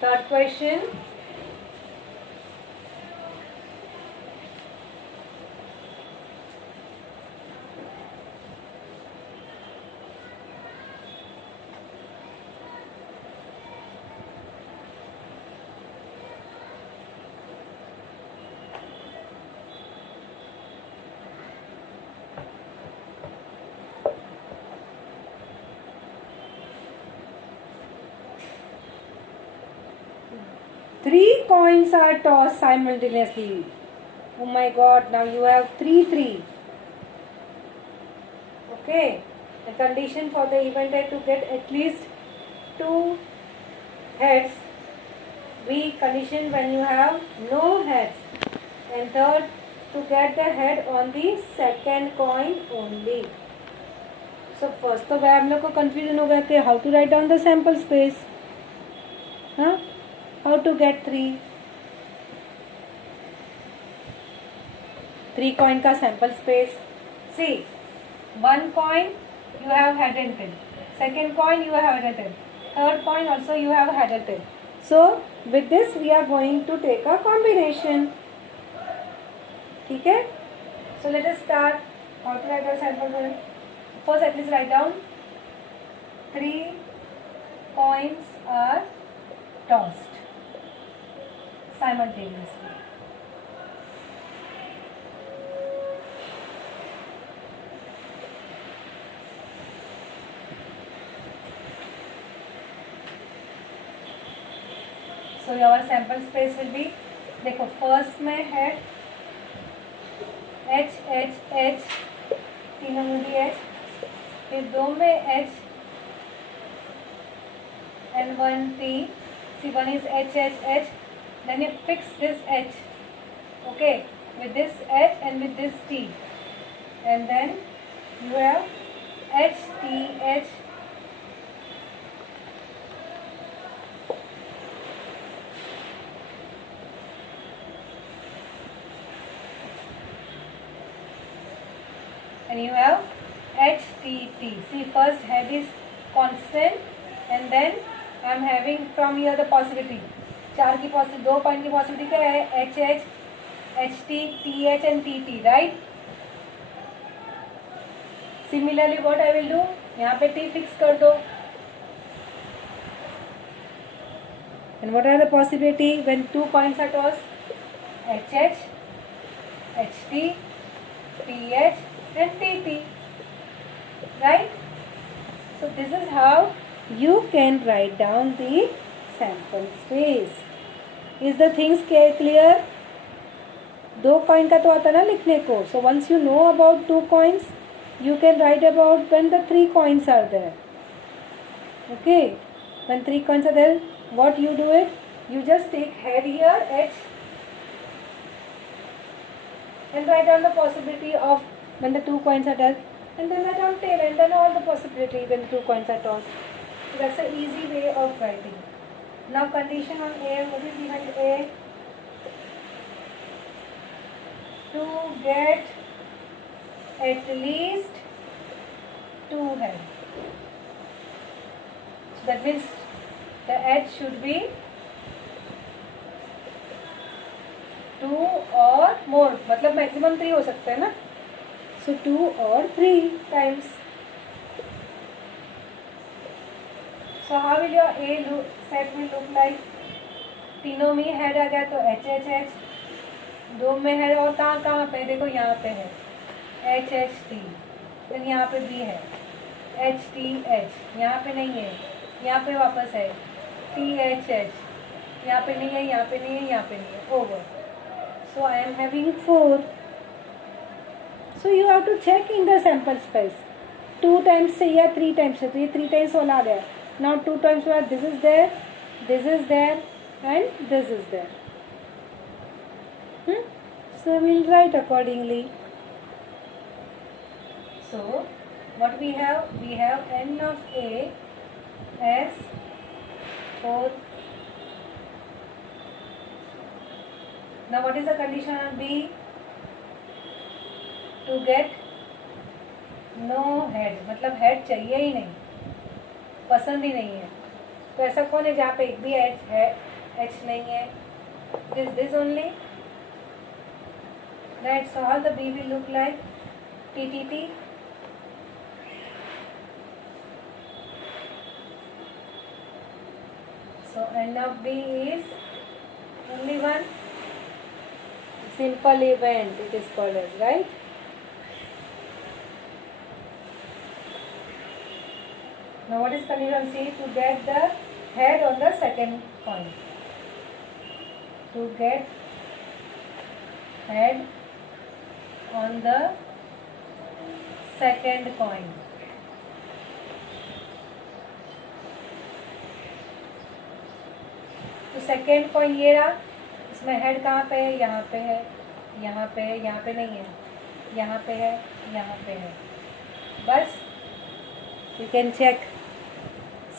Third question. Three coins are tossed simultaneously. Oh my god, now you have 3. Okay. The condition for the event is to get at least 2 heads. We condition when you have no heads. And third, to get the head on the second coin only. So first तो वह हम लोग को confusion हो गया कि how to write down the sample space. हाँ? How to get 3 coin का sample space. See, one coin you have head and tail. Second coin you have head and tail. Third coin also you have head and tail. So with this we are going to take a combination. ठीक है? So let us start. How to write the sample space? First at least write down 3 coins are tossed simultaneously. So your sample space will be, देखो first में है H H H, तीनों में भी H, फिर 2 में H and 1 T. See, one is H H H. Then you fix this H, okay, with this H and with this T, and then you have H T H. And you have H T T. See, first head is constant, and then I am having from here the possibility. 4 की possibility, 2 point की possibility क्या है? H H, H T, T H and T T, right? Similarly, what I will do? यहाँ पे T fix कर दो. And what are the possibility when 2 points are tossed? H H, H T, T H and T T, right? So this is how you can write down the sample space. Is the things clear? 2 coin का तो आता ना लिखने को. So once you know about 2 coins, you can write about when the 3 coins are there. Okay, when 3 coins are there, what you do it? You just take head here H and write down the possibility of when the 2 coins are there, and then write down tail, and then all the possibility when the 2 coins are tossed. So that's an easy way of writing. Now condition on A. What is event A? To get at least 2 heads. So that means the edge should be 2 or more. मतलब maximum 3 हो सकता है ना. So 2 or 3 times. So how will your A set will look like? तीनों में head आ गया तो H H H, 2 में हेड और कहाँ पे? देखो यहाँ पे है H H T, फिर यहाँ पे भी है H T H, यहाँ पे नहीं है, यहाँ पे वापस है T H H, यहाँ पे नहीं है, यहाँ पे नहीं है, यहाँ पे नहीं है. Over. So I am having 4. So you have to check in the sample space. 2 times से या 3 times से, तो ये 3 times वाला आ गया. Now 2 times where this is there, and this is there. So we'll write accordingly. So what we have? We have n of A as 4. Now what is the condition on B? To get no head, मतलब head चाहिए ही नहीं, पसंद ही नहीं है. तो ऐसा कौन है जहाँ पे एक भी एच है, एच नहीं है? It is this only, right? So how the B will look like? TTT. So end of B is only one simple event, it is called as, right? Now what is condition C? To get the head on the second coin. To get head on the second coin. तो second coin ये रहा, इसमें head कहाँ पे है? यहाँ पे है, यहाँ पे है, यहाँ पे नहीं है, यहाँ पे है, यहाँ पे है। बस यू कैन चेक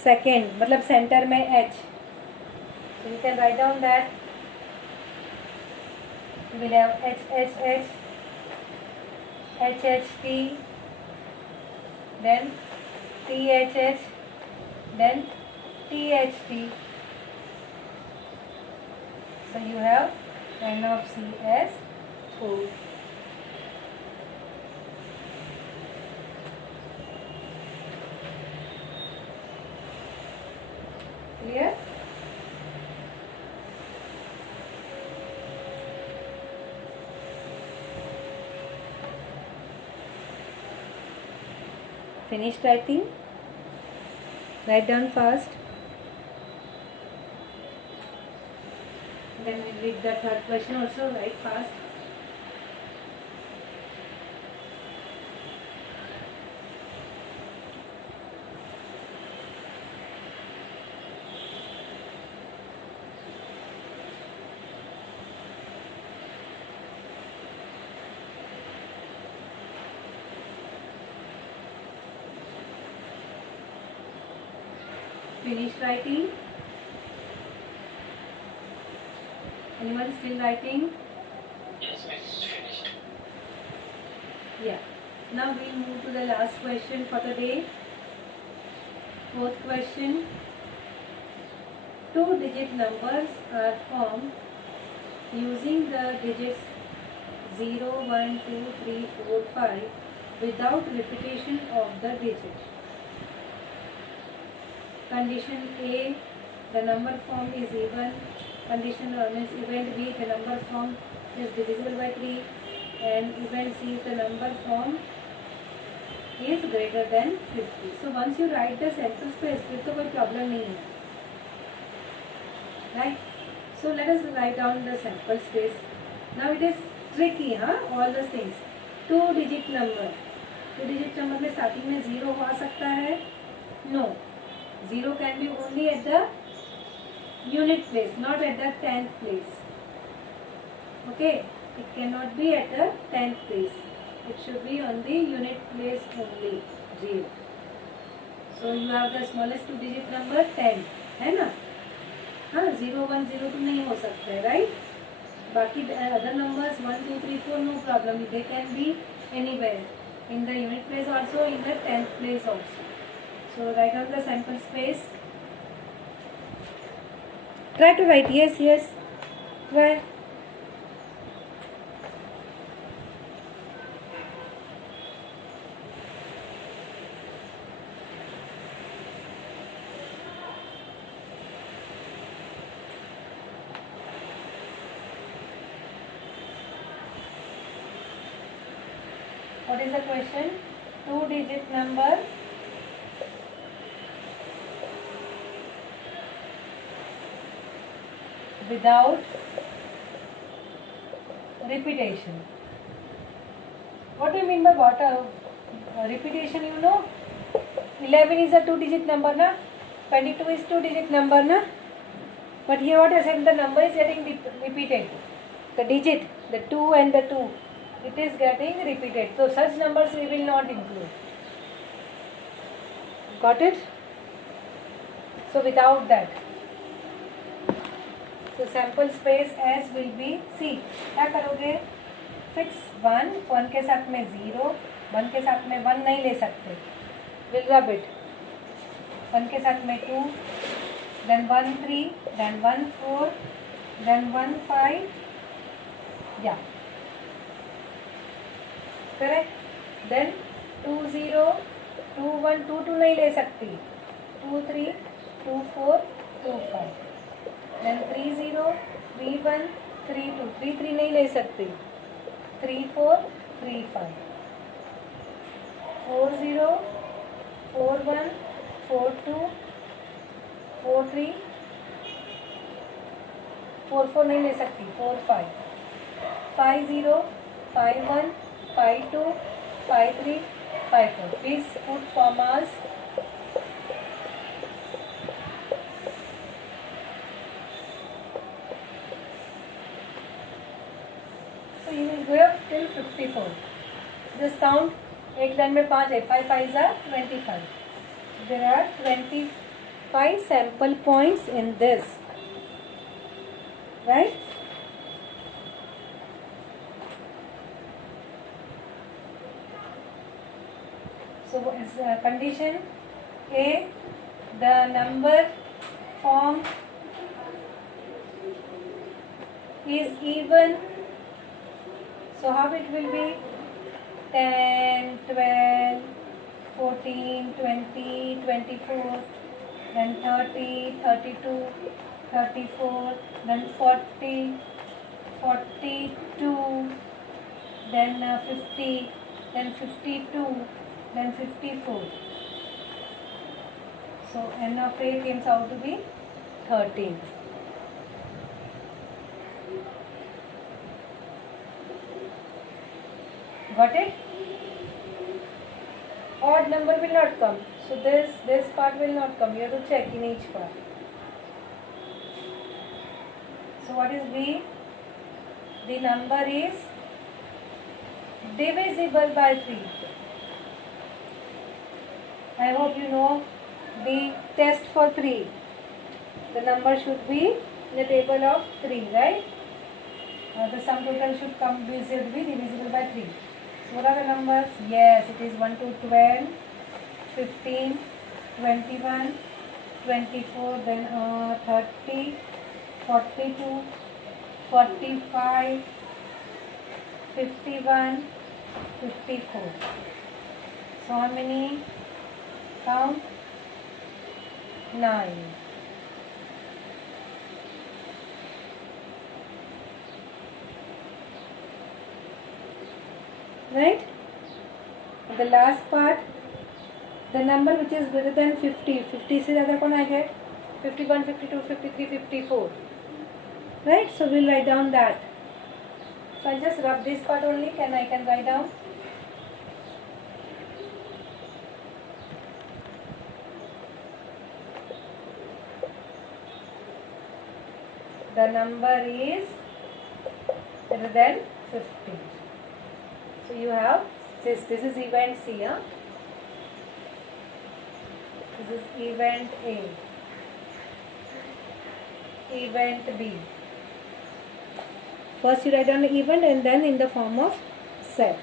सेकेंड मतलब सेंटर में H, you can write down that will have H H H H H T, then T H H, then T H T. So you have N of C as 4. Clear? Finished writing? Write down fast. Then we'll read the third question also, write fast. Finish writing? Anyone still writing? Yes, miss, finished. Yeah. Now we'll move to the last question for the day. Fourth question. 2-digit numbers are formed using the digits 0, 1, 2, 3, 4, 5 without repetition of the digit. Condition A, the number formed is even. Condition means event B, the number formed is divisible by 3, and event C, the number formed is greater than 50. So once you write the sample space, फिर तो कोई problem नहीं है, right? So let us write down the sample space. Now it is tricky, huh? All the things. 2-digit number. 2-digit number में starting में 0 आ सकता है? No. 0 can be only at the unit place, not at the 10th place. Okay, it cannot be at the 10th place. It should be on the unit place only, 0. So you have the smallest 2-digit number 10, है ना? हाँ, 0, 1, 0, 2 नहीं हो सकता है, right? बाकी other numbers 1, 2, 3, 4 no problem. They can be anywhere in the unit place also, in the 10th place also. So write down the sample space. Try to write. Yes, yes. Try. What is the question? 2-digit number without repetition. What do you mean by repetition? You know, 11 is a 2-digit number, na? 22 is 2-digit number, na? But here what I said, the number is getting repeated. The digit, the 2 and the 2, it is getting repeated. So such numbers we will not include. Got it? So without that. तो sample space S will be C. क्या करोगे? Fix 1, 1 के साथ में 0, 1 के साथ में 1 नहीं ले सकते, विल रब इट. 1 के साथ में 2, then 1 3, then 1 4, then 1 5. Yeah, correct. Then 2 0, 2 1, 2 2 नहीं ले सकती, 2 3, 2 4, 2 5. then 3 0, 3 1, 3 2, 3 3 नहीं ले सकती, 3 4, 3 5. 4 0, 4 1, 4 2, 4 3, 4 4 नहीं ले सकती, 4 5. 5 0, 5 1, 5 2, 5 3, 5 4. Please put commas. So you will go up till 54. Just count. एक लाइन में 5 है, 5 5s are 25. There are 25 sample points in this, right? So as condition A, the number form is even. So how it will be? 10, 12, 14, 20, 24, then 30, 32, 34, then 40, 42, then 50, then 52, then 54. So n of A comes out to be 13. Got it? Odd number will not come. So this part will not come. You have to check in each part. So what is B? The number is divisible by 3. I hope you know the test for 3. The number should be in the table of 3, right? The sum total should be divisible by 3. So what are the numbers? Yes, it is 1 to 12, 15, 21, 24, then 30, 42, 45, 51, 54. So how many? Count. 9. Right? The last part, the number which is greater than 50. 50 से ज़्यादा कौन आएगा? 51, 52, 53, 54. Right? So we'll write down that. So I'll just rub this part only. I can write down. The number is greater than 50. So you have this is event C, huh? This is event A, event B. First you write down the event and then in the form of set.